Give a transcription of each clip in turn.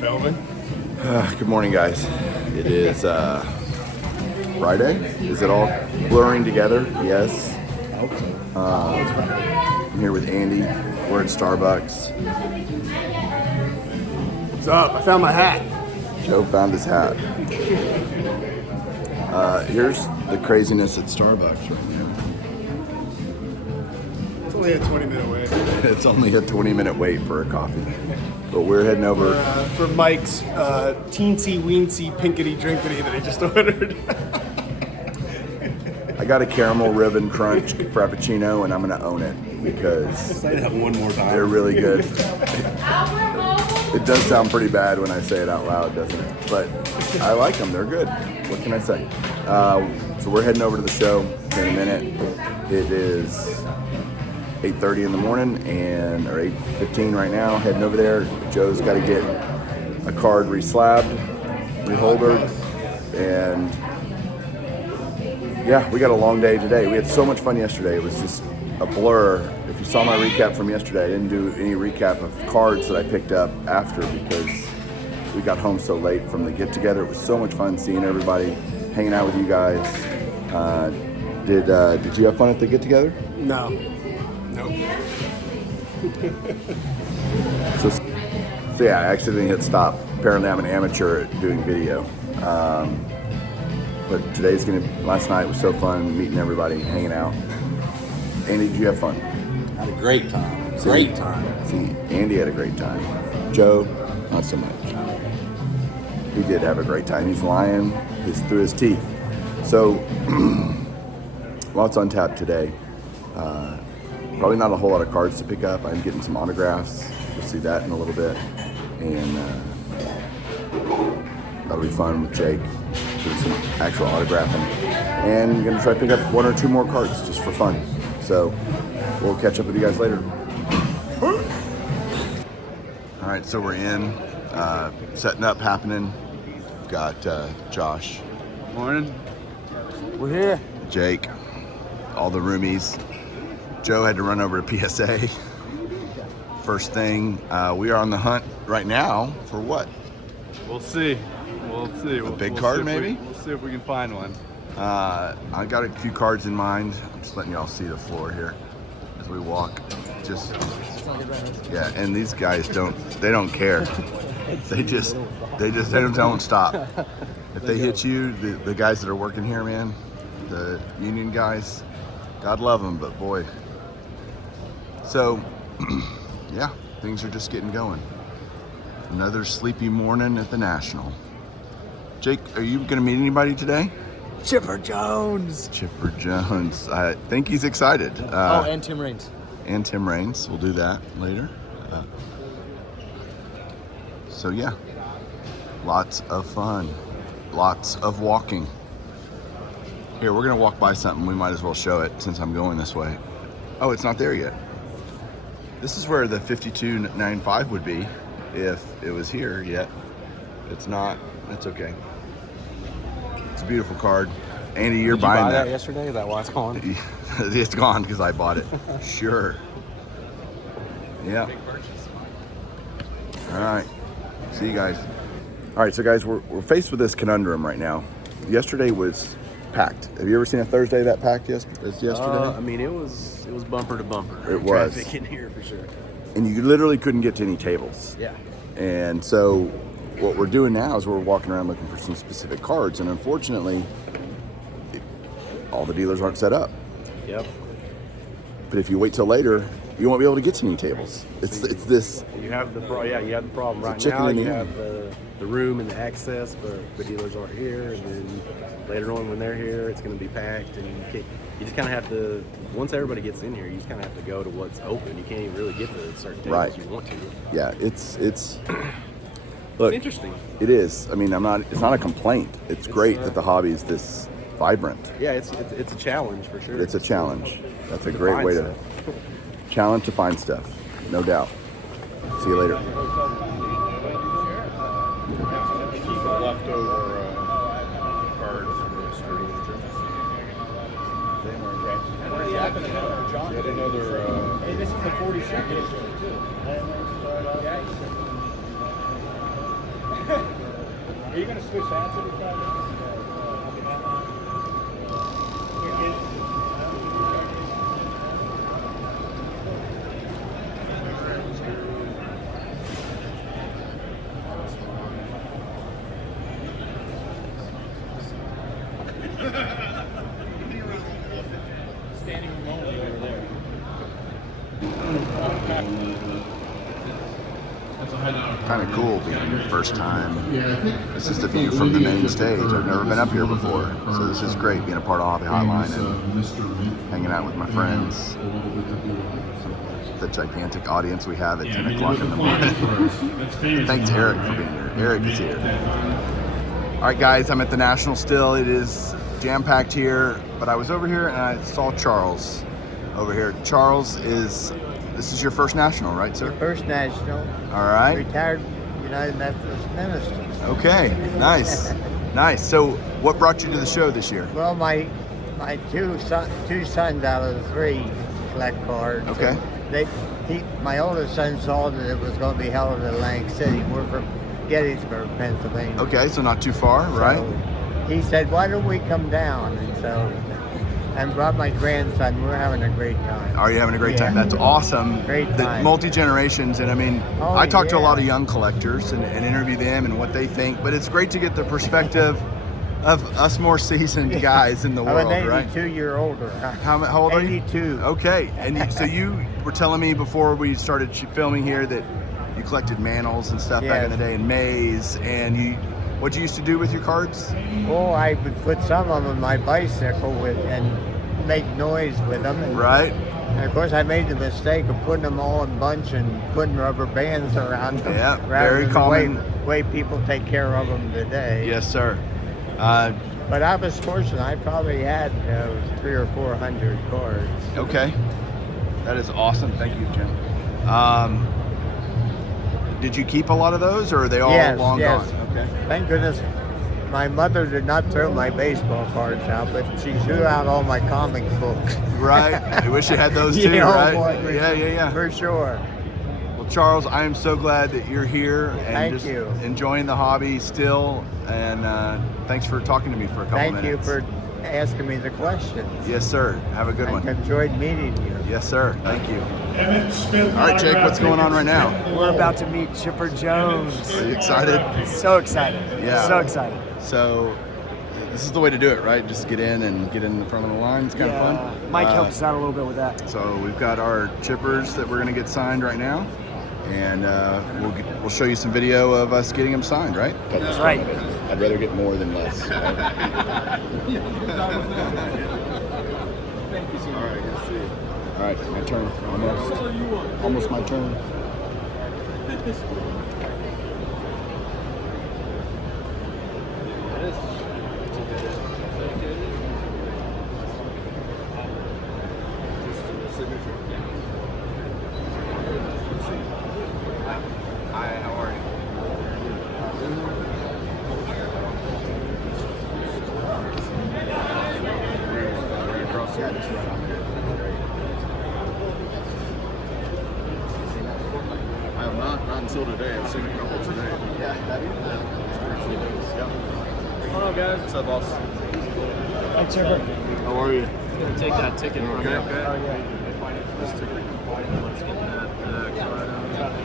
Melvin. Good morning, guys. It is Friday. Is it all blurring together? Yes. I hope so. I'm here with Andy. We're at Starbucks. What's up? I found my hat. Joe found his hat. Here's the craziness at Starbucks right now. It's only a 20-minute wait. It's only a 20-minute wait for a coffee. But we're heading over For Mike's teensy-weensy pinkety-drinkety that he just ordered. I got a caramel ribbon crunch frappuccino, and I'm going to own it because Say that one more time. they're really good. It does sound pretty bad when I say it out loud, doesn't it? But I like them. They're good. What can I say? So we're heading over to the show in a minute. It is 8:30 in the morning, or 8:15 right now. Heading over there. Joe's got to get a card reslabbed, reholdered, and yeah, we got a long day today. We had so much fun yesterday. It was just a blur. If you saw my recap from yesterday, I didn't do any recap of cards that I picked up after because we got home so late from the get-together. It was so much fun seeing everybody, hanging out with you guys. Did you have fun at the get-together? No. Nope. So yeah, I accidentally hit stop. Apparently I'm an amateur at doing video. But last night was so fun meeting everybody, hanging out. Andy, did you have fun? Had a great time. Great time. See, Andy had a great time. Joe, not so much. He did have a great time. He's lying through his teeth. So, lots on tap today. Probably not a whole lot of cards to pick up. I'm getting some autographs. You'll see that in a little bit. And that'll be fun with Jake. Doing some actual autographing. And I'm going to try to pick up one or two more cards just for fun. So, we'll catch up with you guys later. All right, so we're in. Setting up, happening. We've got Josh. Morning. We're here. Jake. All the roomies. Joe had to run over to PSA. First thing, we are on the hunt right now for what? We'll see. We'll see. A big card, maybe? We'll see if we can find one. I got a few cards in mind. I'm just letting y'all see the floor here as we walk. Yeah, and these guys don't care. They don't stop. If they hit you, the guys that are working here, man, the union guys, God love them, but boy. So, yeah, things are just getting going. Another sleepy morning at the National. Jake, are you going to meet anybody today? Chipper Jones. Chipper Jones. I think he's excited. And Tim Raines. And Tim Raines. We'll do that later. So yeah, lots of fun. Lots of walking. Here, we're going to walk by something. We might as well show it since I'm going this way. Oh, it's not there yet. This is where the 5295 would be if it was here yet. It's not. It's okay. It's a beautiful card. Andy, you're Did you buying buy that. that yesterday? Is that why it's gone? It's gone because I bought it. Sure. Yeah. All right. See you guys. All right, so guys, we're faced with this conundrum right now. Yesterday was packed. Have you ever seen a Thursday that packed yesterday? I mean, it was bumper to bumper. It was. Traffic in here for sure. And you literally couldn't get to any tables. Yeah. And so what we're doing now is we're walking around looking for some specific cards, and unfortunately, all the dealers aren't set up. Yep. But if you wait till later, you won't be able to get to any tables. It's this. You have the problem right chicken now. and You egg. have the room and the access, but the dealers aren't here, and then later on when they're here, it's going to be packed, and you just kind of have to. Once everybody gets in here, you just kind of have to go to what's open. You can't even really get to certain tables Right. you want to. Yeah, it's. Look, It's interesting. It is. I mean, it's not a complaint. It's great that the hobby is this vibrant. Yeah, it's a challenge for sure. It's a challenge. That's a To great find way to stuff. challenge to find stuff, no doubt. See you later. Leftover cards from yesterday. Yet another. Hey, this is the 42nd. you going to switch hats every 5 minutes? Standing room only over there. Kind of cool being your first time. This is the view from the main stage. I've never been up here before, so this is great being a part of Hobby Hotline and hanging out with my friends. The gigantic audience we have at 10 o'clock in the morning. Thanks Eric for being here. Eric is here. All right, guys, I'm at the National still. It is jam-packed here, but I was over here and I saw Charles over here. Charles this is your first National, right, sir? First National. All right. Retired United Methodist minister. Okay, nice. Nice. So what brought you to the show this year? Well, my two sons out of the 3 collect cards. Okay. My oldest son saw that it was going to be held in Atlantic City. We're from Gettysburg, Pennsylvania. Okay, so not too far, right? So he said, "Why don't we come down?" And brought my grandson. We're having a great time. Are you having a great time? That's awesome. Great time. Multi-generations, and I mean, Oh, I talk to a yeah. lot of young collectors and interview them and what they think, but it's great to get the perspective of us more seasoned guys in the world, I'm an right? 82-year-older. How old are you? 82. Okay, and so you were telling me before we started filming here that you collected Manals and stuff back in the day, and Mays, and what you used to do with your cards? Oh, I would put some of them on my bicycle and make noise with them. Right. And of course, I made the mistake of putting them all in bunch and putting rubber bands around them. Yeah, rather very than common. The way people take care of them today. Yes, sir. But I was fortunate. I probably had 300 or 400 cards. Okay. That is awesome. Thank you, Jim. Did you keep a lot of those, or are they all long gone? Okay. Thank goodness my mother did not throw my baseball cards out, but she threw out all my comic books. Right. I wish you had those too, Yeah, right? boy, Yeah. For sure. Well, Charles, I am so glad that you're here and Thank just you. enjoying the hobby still. And thanks for talking to me for a couple minutes. Thank you for asking me the questions. Yes, sir. Have a good I one. enjoyed meeting you. Yes, sir. Thank you. All right, Jake, what's going on right now? We're about to meet Chipper Jones. Are you excited? So excited. Yeah. So excited. So this is the way to do it, right? Just get in the front of the line. It's kind of fun. Mike helped us out a little bit with that. So we've got our chippers that we're going to get signed right now, and we'll show you some video of us getting them signed, right? That's right. I'd rather get more than less. All right, good to see you. All right, my turn. Almost my turn. Hi, how are you? Right across the just right on there. I have not until today. I've seen a couple today. Yeah, have you? Hold on, guys. What's up, boss? Hi, Chipper. How are you? Gonna take that ticket from Okay, you. okay. Oh, yeah.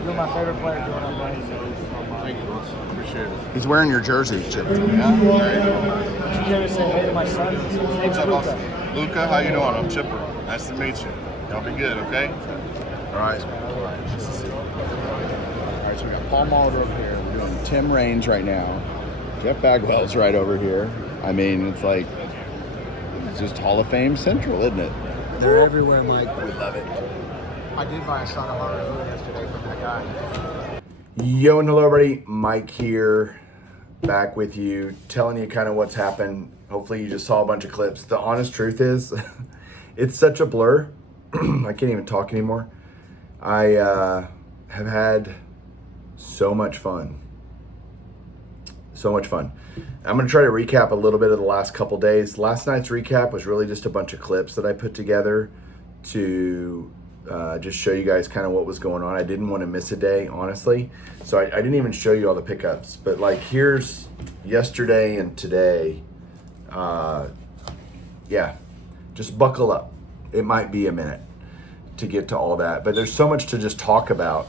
You're my favorite player growing up, buddy. Thank you, boss. Appreciate it. He's wearing your jersey, Chip. Did you care to say hey to my son? His name's Luca. Luca, how you doing? I'm Chipper. Nice to meet you. Y'all be good, okay? All right. All right, so we got Paul Molitor over here. We're doing Tim Raines right now. Jeff Bagwell's right over here. I mean, it's just Hall of Fame Central, isn't it? They're everywhere, Mike. We love it. I did buy a son of Haru yesterday from that guy. Yo and hello everybody, Mike here, back with you, telling you kind of what's happened. Hopefully you just saw a bunch of clips. The honest truth is, it's such a blur. I can't even talk anymore. I have had so much fun. So much fun. I'm going to try to recap a little bit of the last couple days. Last night's recap was really just a bunch of clips that I put together to just show you guys kind of what was going on. I didn't want to miss a day, honestly. So I didn't even show you all the pickups. But like, here's yesterday and today, yeah, just buckle up. It might be a minute to get to all that, but there's so much to just talk about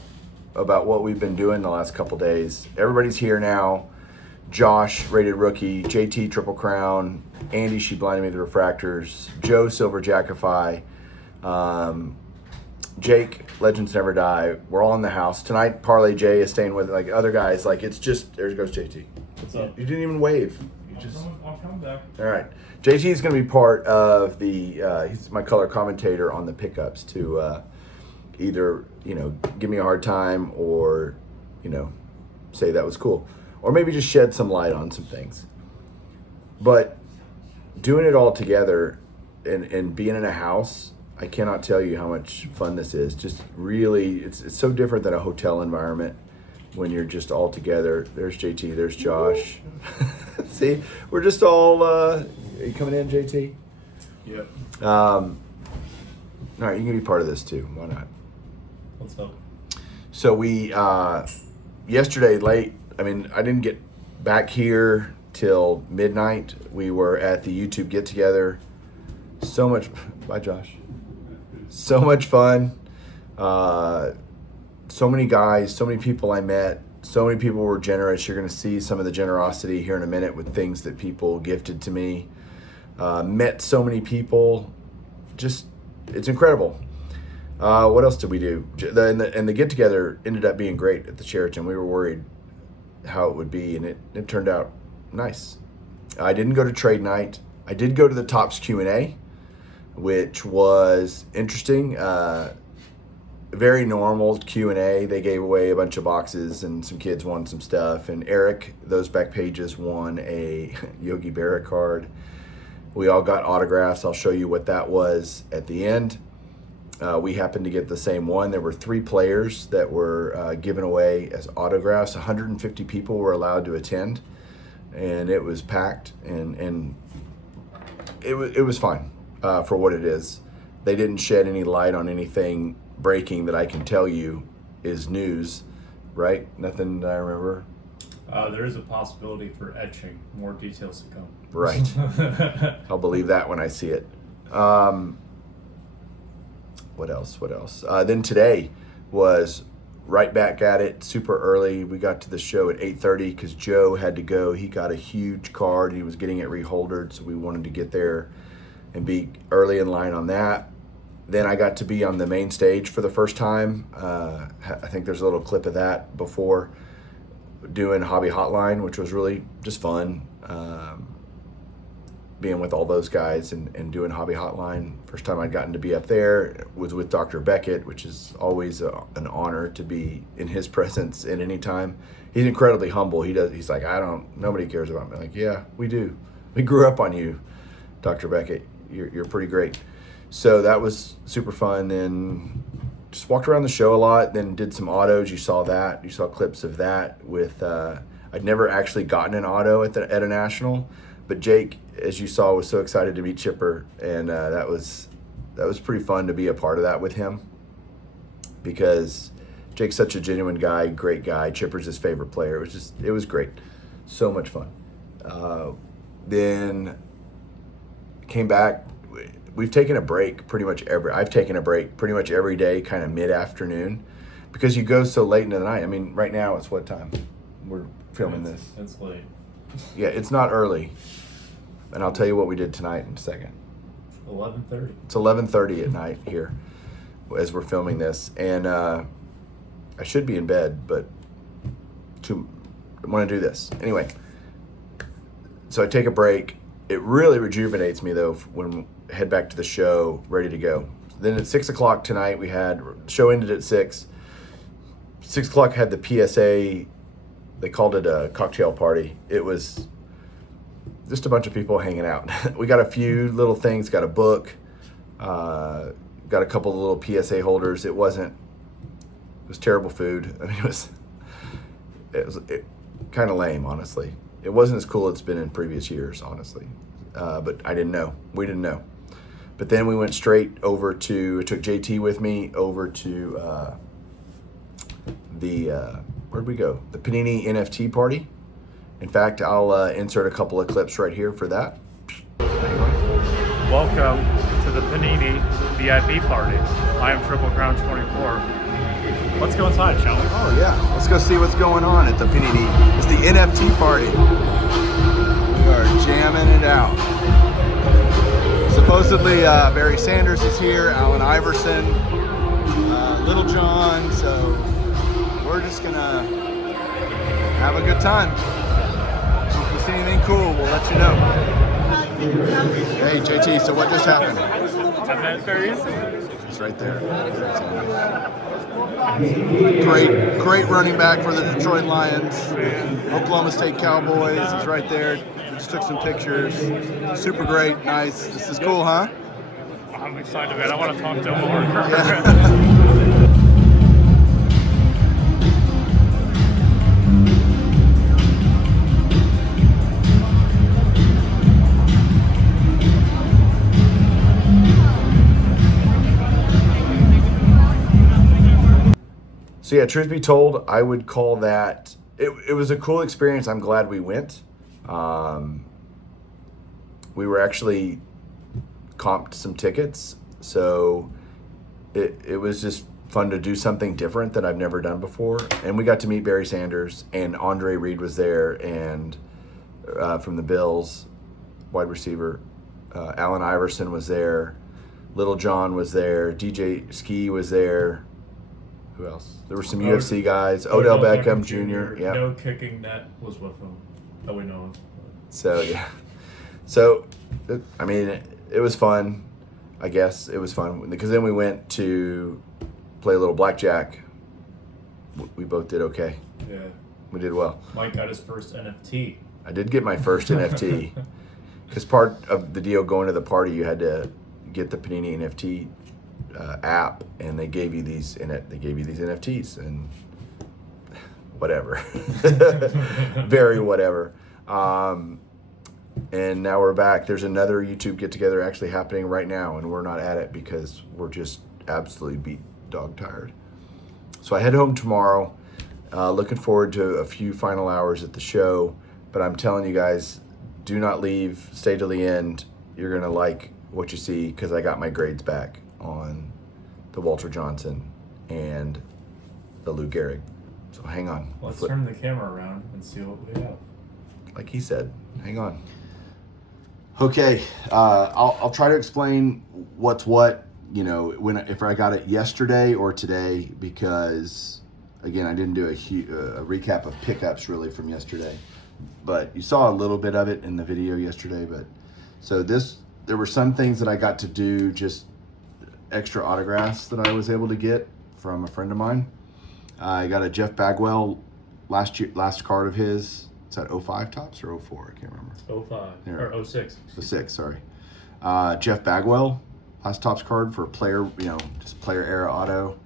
what we've been doing the last couple days. Everybody's here now. Josh, rated rookie. JT, Triple Crown. Andy, she blinded me with the refractors. Joe, Silver Jackify. Jake, Legends Never Die. We're all in the house. Tonight, Parlay J is staying with like other guys. Like it's just, there goes JT. What's up? You didn't even wave. You just. I'm coming back. All right. JT is going to be part of the, he's my color commentator on the pickups to either, give me a hard time or, say that was cool. Or maybe just shed some light on some things. But doing it all together and being in a house, I cannot tell you how much fun this is. Just really, it's so different than a hotel environment when you're just all together. There's JT, there's Josh. See, we're just all, are you coming in, JT? Yep. All right, you can be part of this too. Why not? What's up? So we, yesterday late, I didn't get back here till midnight. We were at the YouTube get together. So much, bye Josh. So much fun. So many guys, so many people I met. So many people were generous. You're going to see some of the generosity here in a minute with things that people gifted to me. Met so many people. Just, it's incredible. What else did we do? And the get together ended up being great at the Sheraton. We were worried how it would be, and it turned out nice. I didn't go to trade night. I did go to the Topps Q&A, which was interesting. Very normal Q&A. They gave away a bunch of boxes, and some kids won some stuff. And Eric, those back pages, won a Yogi Berra card. We all got autographs. I'll show you what that was at the end. We happened to get the same one. There were 3 players that were given away as autographs. 150 people were allowed to attend, and it was packed, and it was fine for what it is. They didn't shed any light on anything breaking that I can tell you is news, right? Nothing that I remember. There is a possibility for etching. More details to come. Right. I'll believe that when I see it. What else? Then today was right back at it, super early. We got to the show at 8:30 because Joe had to go. He got a huge card. He was getting it reholdered, so we wanted to get there and be early in line on that. Then I got to be on the main stage for the first time. I think there's a little clip of that before doing Hobby Hotline, which was really just fun. Being with all those guys and doing Hobby Hotline. First time I'd gotten to be up there was with Dr. Beckett, which is always an honor to be in his presence at any time. He's incredibly humble. He's like, nobody cares about me. I'm like, yeah, we do. We grew up on you, Dr. Beckett. You're pretty great. So that was super fun. Then just walked around the show a lot, then did some autos. You saw that. You saw clips of that with, I'd never actually gotten an auto at a national, but Jake, as you saw, was so excited to meet Chipper, and that was pretty fun to be a part of that with him, because Jake's such a genuine guy, great guy. Chipper's his favorite player. It was great, so much fun. Then came back. We've taken a break I've taken a break pretty much every day, kind of mid-afternoon, because you go so late into the night. Right now it's what time? We're filming this. It's late. Yeah, it's not early. And I'll tell you what we did tonight in a second. 11:30. It's 11:30 at night here as we're filming this. And I should be in bed, but I want to do this. Anyway, so I take a break. It really rejuvenates me, though, when I head back to the show, ready to go. Then at 6 o'clock tonight, the show ended at 6. 6 o'clock had the PSA. They called it a cocktail party. It was just a bunch of people hanging out. We got a few little things, got a book, got a couple of little PSA holders. It was terrible food. It was kind of lame, honestly. It wasn't as cool as it's been in previous years, honestly. But I didn't know. We didn't know. But then we went straight over to, I took JT with me over to where'd we go? The Panini NFT party. In fact, I'll insert a couple of clips right here for that. Welcome to the Panini VIP party. I am Triple Crown 24. Let's go inside, shall we? Oh yeah, let's go see what's going on at the Panini. It's the NFT party. We are jamming it out. Supposedly Barry Sanders is here, Allen Iverson, Little John, so we're just gonna have a good time. If we see anything cool, we'll let you know. Hey JT, so what just happened? I met very easy. It's right there. Great running back for the Detroit Lions. Oklahoma State Cowboys. He's right there. Just took some pictures. Super great. Nice. This is cool, huh? I'm excited, man. I want to talk to him more. Yeah. So yeah, truth be told, I would call that, it was a cool experience. I'm glad we went. We were actually comped some tickets. So it was just fun to do something different that I've never done before. And we got to meet Barry Sanders, and Andre Reed was there, and from the Bills, wide receiver. Allen Iverson was there. Little John was there. DJ Ski was there. Who else? There were some UFC guys. Odell Beckham Jr. Yeah. No kicking net was with him that we know of. So yeah. So I mean, it was fun. I guess it was fun because then we went to play a little blackjack. We both did okay. Yeah. We did well. Mike got his first NFT. I did get my first NFT because part of the deal going to the party, you had to get the Panini NFT app, and they gave you these NFTs, and whatever. Very whatever. And now we're back. There's another YouTube get together actually happening right now, and we're not at it because we're just absolutely beat dog tired. So I head home tomorrow. Looking forward to a few final hours at the show, but I'm telling you guys, do not leave. Stay till the end. You're gonna like what you see because I got my grades back on the Walter Johnson and the Lou Gehrig. So hang on. Let's turn the camera around and see what we have. Like he said, hang on. Okay, I'll try to explain what's what, you know, if I got it yesterday or today, because again, I didn't do a recap of pickups really from yesterday, but you saw a little bit of it in the video yesterday. But so there were some things that I got to do, just extra autographs that I was able to get from a friend of mine. I got a Jeff Bagwell last card of his. Is that 05 tops or 04? I can't remember. 05 Here. or 06. 06, sorry. Jeff Bagwell, last tops card for player, just player era auto.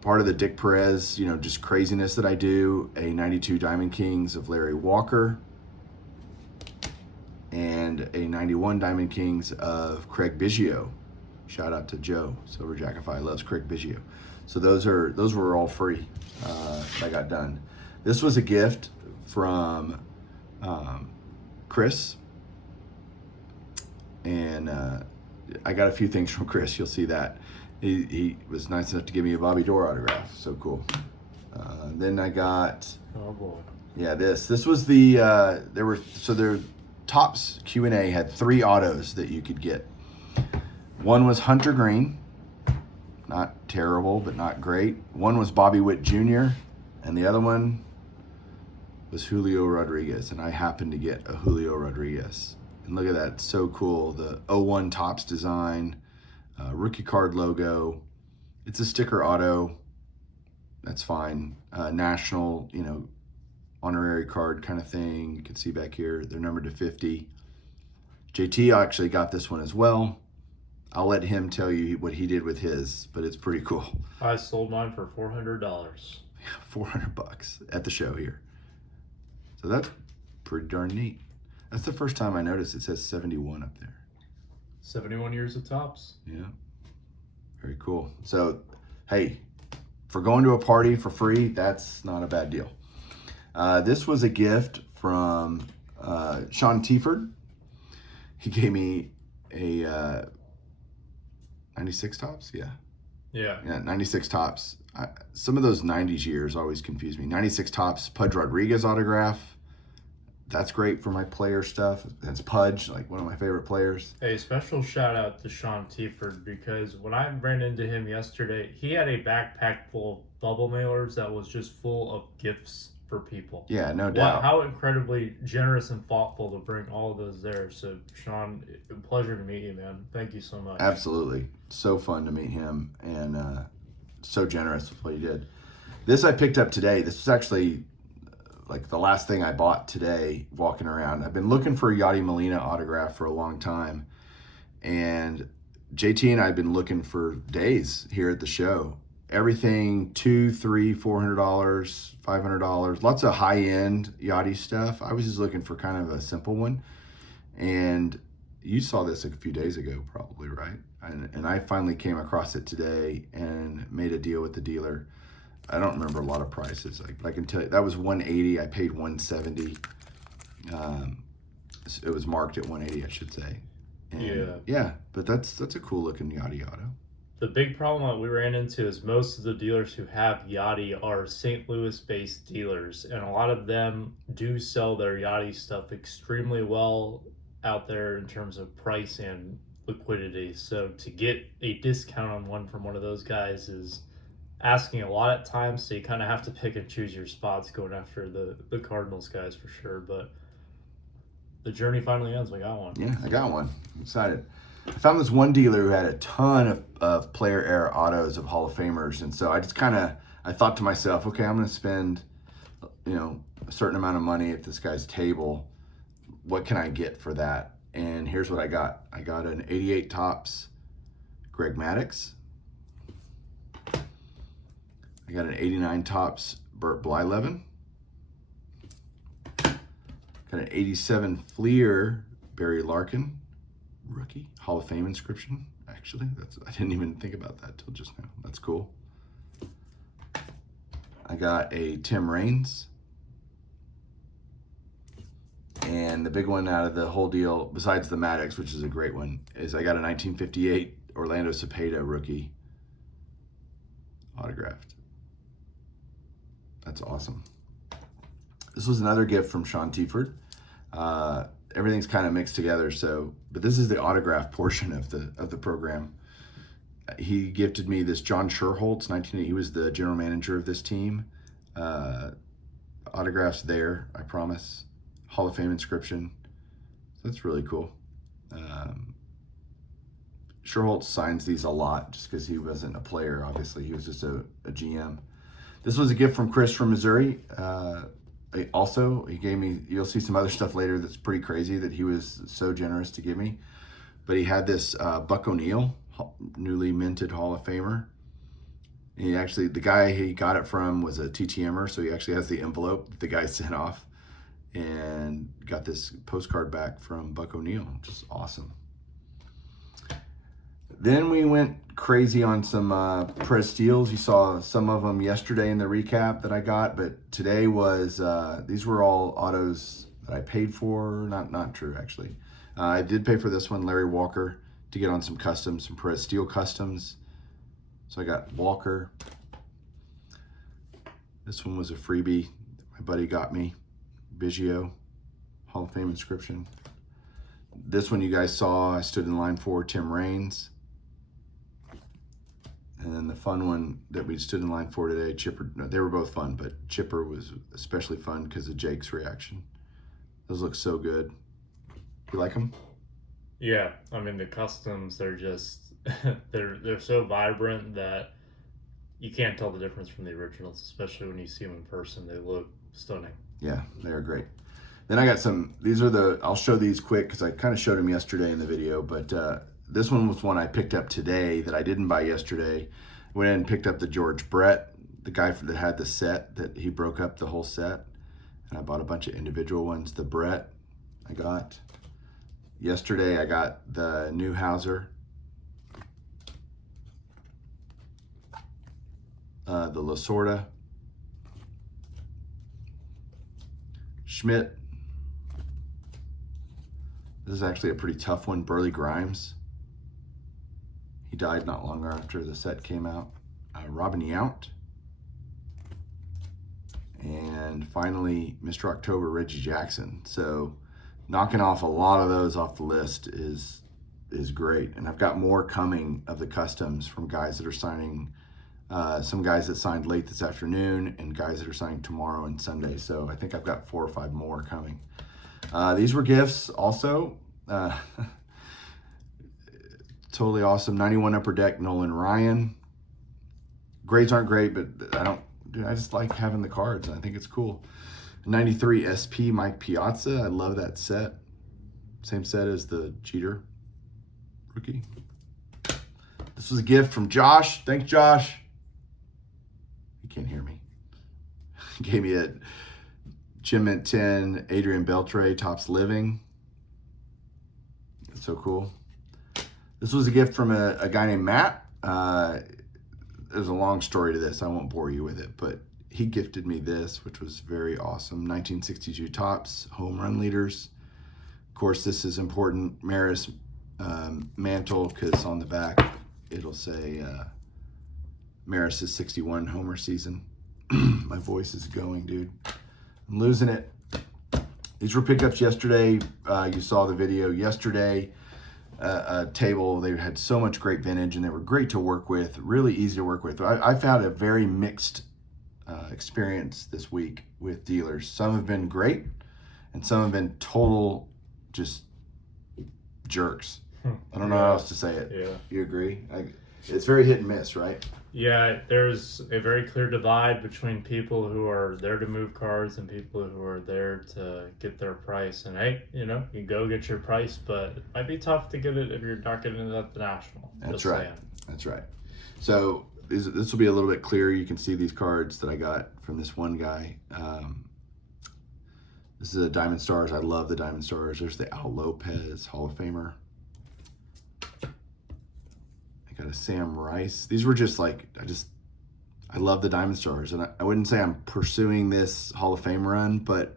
Part of the Dick Perez, just craziness that I do. A 92 Diamond Kings of Larry Walker. And a 91 Diamond Kings of Craig Biggio. Shout out to Joe, Silver Jackify loves Craig Biggio. So those were all free that I got done. This was a gift from Chris, and I got a few things from Chris. You'll see that. He was nice enough to give me a Bobby Dorr autograph. So cool. Then I got, Oh boy. yeah, this was the their Topps Q&A had 3 autos that you could get. One was Hunter Green, not terrible, but not great. One was Bobby Witt Jr., and the other one was Julio Rodriguez, and I happened to get a Julio Rodriguez. And look at that, so cool. The 01 Topps design, rookie card logo. It's a sticker auto, that's fine. National, honorary card kind of thing. You can see back here, they're numbered to 50. JT actually got this one as well. I'll let him tell you what he did with his, but it's pretty cool. I sold mine for $400. $400 at the show here. So that's pretty darn neat. That's the first time I noticed it says 71 up there. 71 years of Topps. Yeah, very cool. So, hey, for going to a party for free, that's not a bad deal. This was a gift from Sean Tieford. He gave me a 96 tops. Yeah, 96 tops. Some of those 90s years always confuse me. 96 tops, Pudge Rodriguez autograph. That's great for my player stuff. That's Pudge, like one of my favorite players. A special shout out to Sean Tieford, because when I ran into him yesterday, he had a backpack full of bubble mailers that was just full of gifts for people. Yeah, no doubt. How incredibly generous and thoughtful to bring all of those there. So, Sean, a pleasure to meet you, man. Thank you so much. Absolutely. So fun to meet him, and so generous with what he did. This I picked up today. This was actually like the last thing I bought today walking around. I've been looking for a Yachty Molina autograph for a long time, and JT and I have been looking for days here at the show. Everything $200, $300, $400, $500, lots of high-end Yachty stuff. I was just looking for kind of a simple one, and you saw this a few days ago probably, right? And I finally came across it today and made a deal with the dealer. I don't remember a lot of prices, but I can tell you that was $180. I paid $170. It was marked at $180, I should say. And yeah, but that's a cool looking Yachty auto. The big problem that we ran into is most of the dealers who have Yachty are St. Louis-based dealers, and a lot of them do sell their Yachty stuff extremely well out there in terms of price and liquidity. So to get a discount on one from one of those guys is asking a lot at times, so you kind of have to pick and choose your spots going after the Cardinals guys for sure. But the journey finally ends. We got one. Yeah, I got one. I'm excited. I found this one dealer who had a ton of player era autos of Hall of Famers, and so I just I thought to myself, okay, I'm going to spend a certain amount of money at this guy's table. What can I get for that? And here's what I got. I got an 88 tops Greg Maddux. I got an 89 tops Burt Blyleven. Got an 87 Fleer Barry Larkin, rookie, Hall of Fame inscription. Actually, I didn't even think about that till just now. That's cool. I got a Tim Raines. And the big one out of the whole deal, besides the Maddox, which is a great one, is I got a 1958 Orlando Cepeda rookie autographed. That's awesome. This was another gift from Sean Tieford. Everything's kind of mixed together, but this is the autograph portion of the program. He gifted me this John Sherholtz, 1980. He was the general manager of this team. Autographs there, I promise. Hall of Fame inscription. So that's really cool. Sherholtz signs these a lot just because he wasn't a player, obviously. He was just a GM. This was a gift from Chris from Missouri. Also, he gave me, you'll see some other stuff later that's pretty crazy that he was so generous to give me. But he had this Buck O'Neil, newly minted Hall of Famer. And the guy he got it from was a TTMer, so he actually has the envelope that the guy sent off. And got this postcard back from Buck O'Neil, which is awesome. Then we went crazy on some Perez Steels. You saw some of them yesterday in the recap that I got, but today was, these were all autos that I paid for. Not true, actually. I did pay for this one, Larry Walker, to get on some customs, some Perez Steel customs. So I got Walker. This one was a freebie that my buddy got me. Biggio, Hall of Fame inscription. This one you guys saw, I stood in line for, Tim Raines. And then the fun one that we stood in line for today, Chipper. No, they were both fun, but Chipper was especially fun because of Jake's reaction. Those look so good. You like them? Yeah, I mean the customs, they're just they're so vibrant that you can't tell the difference from the originals, especially when you see them in person. They look stunning. Yeah, they are great. Then I got some, I'll show these quick because I kind of showed them yesterday in the video, but this one was one I picked up today that I didn't buy yesterday. Went in and picked up the George Brett, the guy that had the set, that he broke up the whole set. And I bought a bunch of individual ones. The Brett I got. Yesterday I got the Newhouser. The Lasorda. Schmidt. This is actually a pretty tough one. Burley Grimes. He died not long after the set came out. Robin Yount. And finally, Mr. October, Reggie Jackson. So knocking off a lot of those off the list is great. And I've got more coming of the customs from guys that are signing, some guys that signed late this afternoon and guys that are signing tomorrow and Sunday. So I think I've got 4 or 5 more coming. These were gifts also. Totally awesome. 91 Upper Deck, Nolan Ryan. Grades aren't great, but I just like having the cards. I think it's cool. 93 SP, Mike Piazza. I love that set. Same set as the Jeter rookie. This was a gift from Josh. Thanks, Josh. He can't hear me. He gave me a Gem Mint 10 Adrian Beltre Topps Living. That's so cool. This was a gift from a guy named Matt. There's a long story to this. I won't bore you with it, but he gifted me this, which was very awesome. 1962 Topps Home Run Leaders. Of course, this is important. Maris mantle, because on the back it'll say Maris' 61 homer season. My voice is going, dude. I'm losing it. These were pickups yesterday. You saw the video yesterday. A table. They had so much great vintage and they were great to work with, really easy to work with. I found a very mixed experience this week with dealers. Some have been great and some have been total just jerks. I don't know how else to say it. Yeah. You agree? It's very hit and miss, right? Yeah, there's a very clear divide between people who are there to move cards and people who are there to get their price. And hey, you go get your price, but it might be tough to get it if you're not getting it at the National. That's right. That's right. So this will be a little bit clearer. You can see these cards that I got from this one guy. This is a Diamond Stars. I love the Diamond Stars. There's the Al Lopez Hall of Famer. Got a Sam Rice. These were just like, I love the Diamond Stars. And I wouldn't say I'm pursuing this Hall of Fame run, but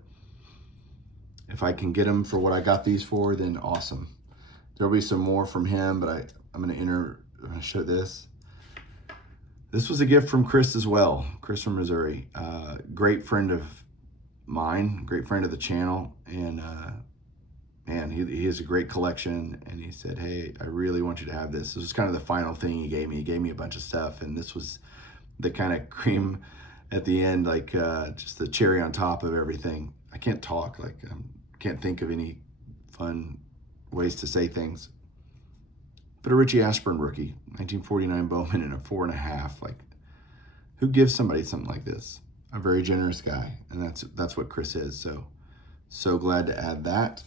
if I can get them for what I got these for, then awesome. There'll be some more from him, but I'm going to show this. This was a gift from Chris as well. Chris from Missouri. Great friend of mine, great friend of the channel. And, man, he has a great collection, and he said, hey, I really want you to have this. This was kind of the final thing he gave me. He gave me a bunch of stuff, and this was the kind of cream at the end, like just the cherry on top of everything. I can't talk, can't think of any fun ways to say things. But a Richie Ashburn rookie, 1949 Bowman in a 4.5. Like, who gives somebody something like this? A very generous guy, and that's what Chris is. So glad to add that.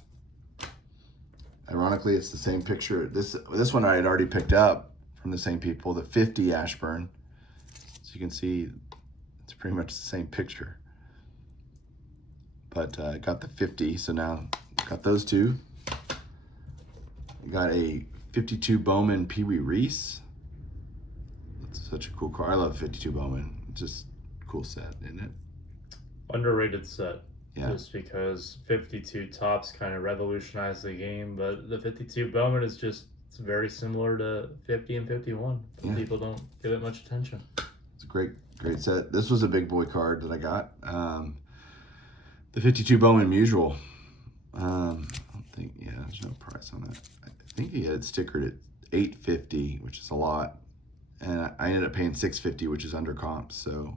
Ironically, it's the same picture. This one I had already picked up from the same people, the 50 Ashburn. So you can see it's pretty much the same picture. But I got the 50, so now got those two. Got a 52 Bowman Pee Wee Reese. That's such a cool car. I love 52 Bowman. Just a cool set, isn't it? Underrated set. Yeah. Just because 52 Topps kind of revolutionized the game, but the 52 Bowman is just, it's very similar to 50 and 51. Yeah. People don't give it much attention. It's a great set. This was a big boy card that I got. The 52 Bowman Mutual. I don't think, yeah, there's no price on that. I think he had stickered at $850, which is a lot. And I ended up paying $650, which is under comp. So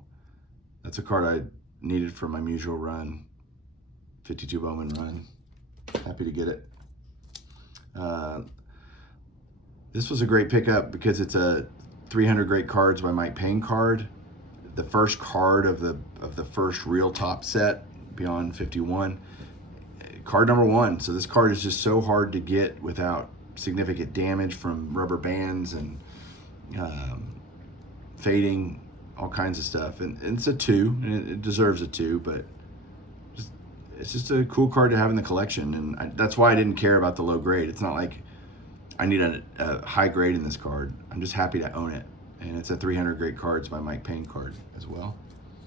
that's a card I needed for my Mutual run. 52 Bowman run. Happy to get it. This was a great pickup because it's a 300 Great Cards by Mike Payne card. The first card of the first real top set beyond 51. Card number 1. So this card is just so hard to get without significant damage from rubber bands and fading, all kinds of stuff. And it's a 2, and it deserves a 2, but it's just a cool card to have in the collection, and that's why I didn't care about the low grade. It's not like I need a high grade in this card. I'm just happy to own it, and it's a 300 Great Cards by Mike Payne card as well.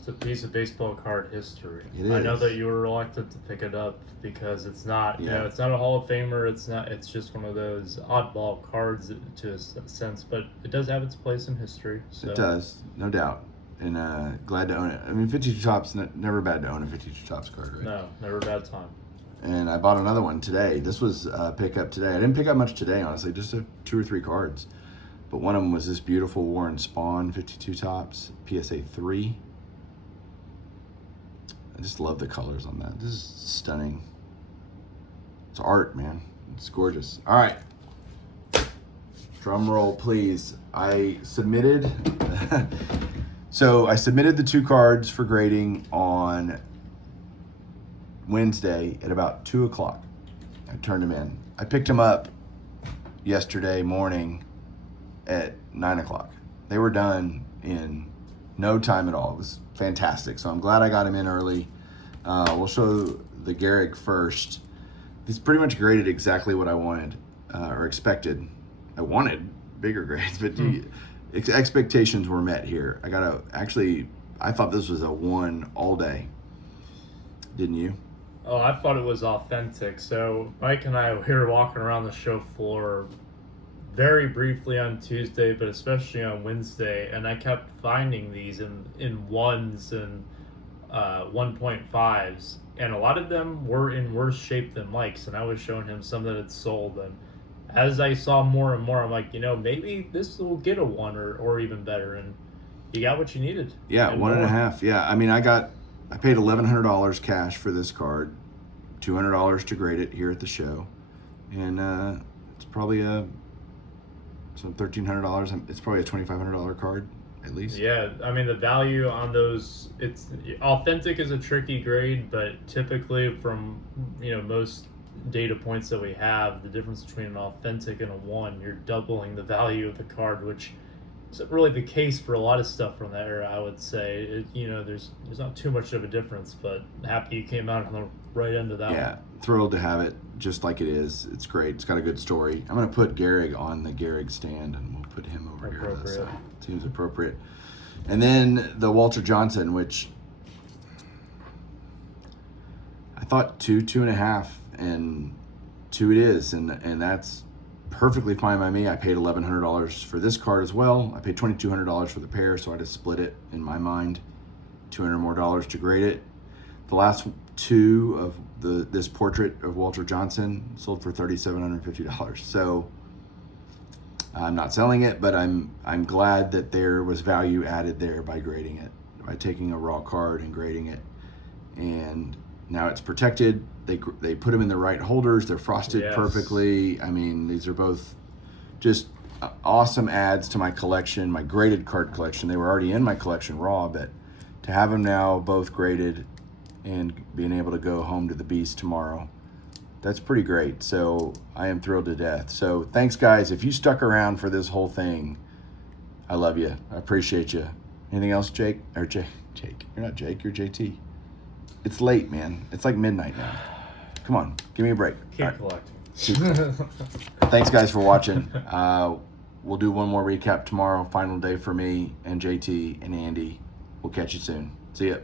It's a piece of baseball card history. It I know is. that you were reluctant to pick it up because it's not, you Yeah. know, it's not a Hall of Famer. It's just one of those oddball cards to a sense, but it does have its place in history. So. It does, no doubt. And glad to own it. I mean, 52 Topps, never bad to own a 52 Topps card, right? No, never a bad time. And I bought another one today. This was pick up today. I didn't pick up much today, honestly, just 2 or 3 cards. But one of them was this beautiful Warren Spahn 52 Topps, PSA 3. I just love the colors on that. This is stunning. It's art, man. It's gorgeous. All right. Drum roll, please. I submitted. So I submitted the 2 cards for grading on Wednesday at about 2 o'clock. I turned them in. I picked them up yesterday morning at 9 o'clock. They were done in no time at all. It was fantastic. So I'm glad I got them in early. We'll show the Gehrig first. He's pretty much graded exactly what I wanted or expected. I wanted bigger grades, but expectations were met here. I thought this was a 1 all day. Didn't you? Oh, I thought it was authentic. So Mike and I, we were walking around the show floor very briefly on Tuesday, but especially on Wednesday, and I kept finding these in 1s and 1.5s, and a lot of them were in worse shape than Mike's, and I was showing him some that had sold, and as I saw more and more, I'm like, maybe this will get a 1 or even better, and you got what you needed. Yeah, and 1.5. Yeah, I mean, I paid $1,100 cash for this card, $200 to grade it here at the show, and it's probably $1,300. It's probably a $2,500 card at least. Yeah, I mean the value on those. It's authentic is a tricky grade, but typically from most data points that we have, the difference between an authentic and a 1, you're doubling the value of the card, which isn't really the case for a lot of stuff from that era. I would say there's not too much of a difference, but happy you came out on the right end of that. Yeah, thrilled to have it just like it is. It's great. It's got a good story. I'm gonna put Gehrig on the Gehrig stand, and we'll put him over here. Appropriate. Seems appropriate. And then the Walter Johnson, which I thought 2.5, and 2 it is, and that's perfectly fine by me. I paid $1,100 for this card as well. I paid $2,200 for the pair, so I just split it in my mind. $200 more to grade it. The last 2 of this portrait of Walter Johnson sold for $3,750. So I'm not selling it, but I'm glad that there was value added there by grading it, by taking a raw card and grading it. And now it's protected. They put them in the right holders. They're frosted perfectly. I mean, these are both just awesome adds to my collection, my graded card collection. They were already in my collection raw, but to have them now both graded and being able to go home to the beast tomorrow, that's pretty great. So I am thrilled to death. So thanks, guys. If you stuck around for this whole thing, I love you. I appreciate you. Anything else, Jake? Or Jake? You're not Jake. You're JT. It's late, man. It's like midnight now. Come on, give me a break. Keep collecting. Thanks, guys, for watching. We'll do one more recap tomorrow. Final day for me and JT and Andy. We'll catch you soon. See ya.